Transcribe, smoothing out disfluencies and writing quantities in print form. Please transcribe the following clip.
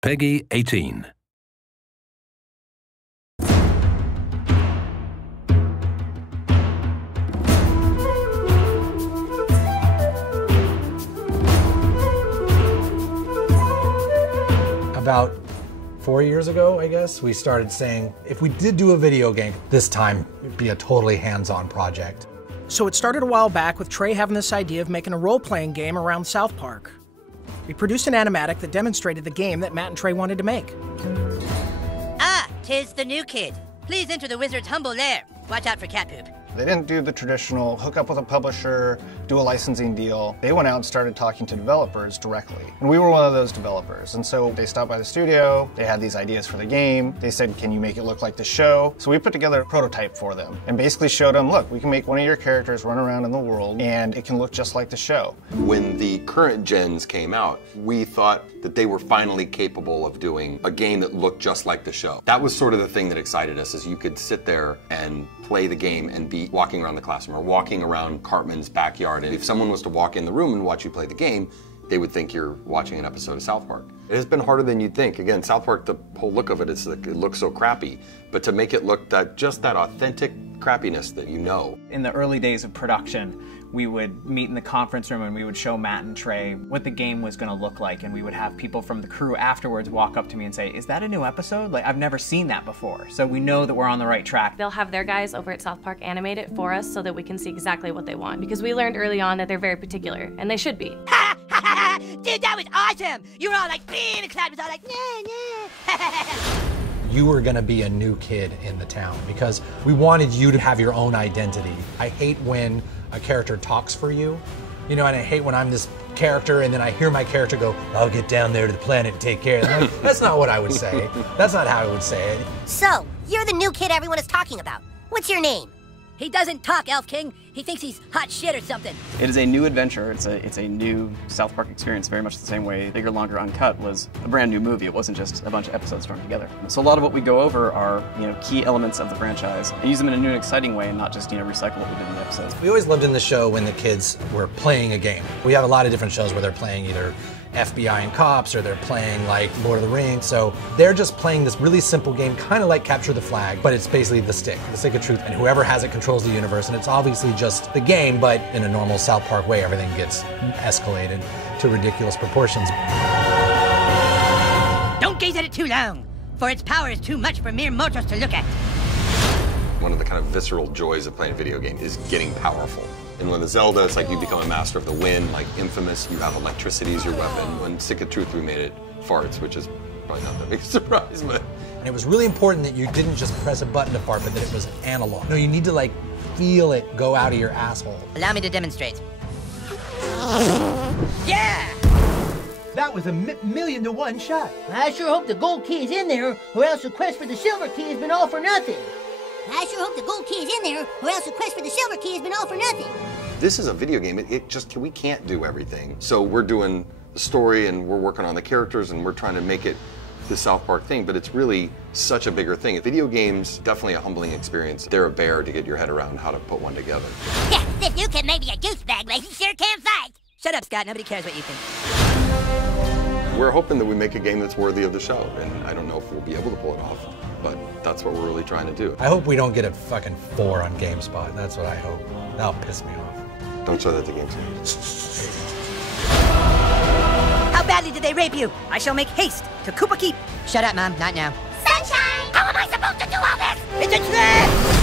Peggy 18. About 4 years ago, I guess, we started saying, if we did do a video game, this time it'd be a totally hands-on project. So it started a while back with Trey having this idea of making a role-playing game around South Park. We produced an animatic that demonstrated the game that Matt and Trey wanted to make. Ah, 'tis the new kid. Please enter the wizard's humble lair. Watch out for cat poop. They didn't do the traditional hook up with a publisher, do a licensing deal. They went out and started talking to developers directly. And we were one of those developers. And so they stopped by the studio, they had these ideas for the game. They said, can you make it look like the show? So we put together a prototype for them and basically showed them, look, we can make one of your characters run around in the world and it can look just like the show. When the current gens came out, we thought that they were finally capable of doing a game that looked just like the show. That was sort of the thing that excited us, is you could sit there and play the game and be walking around the classroom or walking around Cartman's backyard. And if someone was to walk in the room and watch you play the game, they would think you're watching an episode of South Park. It has been harder than you'd think. Again, South Park, the whole look of it is like, it looks so crappy. But to make it look just that authentic crappiness that you know. In the early days of production, we would meet in the conference room and we would show Matt and Trey what the game was going to look like, and we would have people from the crew afterwards walk up to me and say, is that a new episode? Like, I've never seen that before. So we know that we're on the right track. They'll have their guys over at South Park animate it for us so that we can see exactly what they want, because we learned early on that they're very particular, and they should be. Ha ha ha! Dude, that was awesome! You were all like, and the crowd was all like, nah. You were gonna be a new kid in the town because we wanted you to have your own identity. I hate when a character talks for you, you know, and I hate when I'm this character and then I hear my character go, I'll get down there to the planet and take care of them. Like, that's not what I would say. That's not how I would say it. So, you're the new kid everyone is talking about. What's your name? He doesn't talk, Elf King. He thinks he's hot shit or something. It is a new adventure. It's a new South Park experience, very much the same way Bigger, Longer, Uncut was a brand new movie. It wasn't just a bunch of episodes thrown together. So a lot of what we go over are, key elements of the franchise and use them in a new and exciting way, and not just, recycle what we did in the episodes. We always loved in the show when the kids were playing a game. We have a lot of different shows where they're playing either FBI and cops, or they're playing like Lord of the Rings. So they're just playing this really simple game, kind of like Capture the Flag, but it's basically the stick of truth, and whoever has it controls the universe, and it's obviously just the game, but in a normal South Park way, everything gets escalated to ridiculous proportions. Don't gaze at it too long, for its power is too much for mere mortals to look at. One of the kind of visceral joys of playing a video game is getting powerful. And when the Zelda, it's like you become a master of the wind, like Infamous, you have electricity as your weapon. When Stick of Truth, we made it farts, which is probably not that big a surprise, but. And it was really important that you didn't just press a button to fart, but that it was analog. No, you need to like feel it go out of your asshole. Allow me to demonstrate. Yeah! That was a million to one shot. I sure hope the gold key is in there, or else the quest for the silver key has been all for nothing. I sure hope the gold key is in there, or else the quest for the silver key has been all for nothing. This is a video game. We can't do everything. So we're doing the story and we're working on the characters and we're trying to make it the South Park thing, but it's really such a bigger thing. Video games, definitely a humbling experience. They're a bear to get your head around how to put one together. Yeah, this new kid may be a douchebag, but he sure can fight. Shut up, Scott. Nobody cares what you think. We're hoping that we make a game that's worthy of the show, and I don't know if we'll be able to pull it off, but that's what we're really trying to do. I hope we don't get a fucking 4 on GameSpot. That's what I hope. That'll piss me off. Don't show that to GameSpot. How badly did they rape you? I shall make haste to Koopa Keep. Shut up, Mom. Not now. Sunshine! How am I supposed to do all this? It's a trap!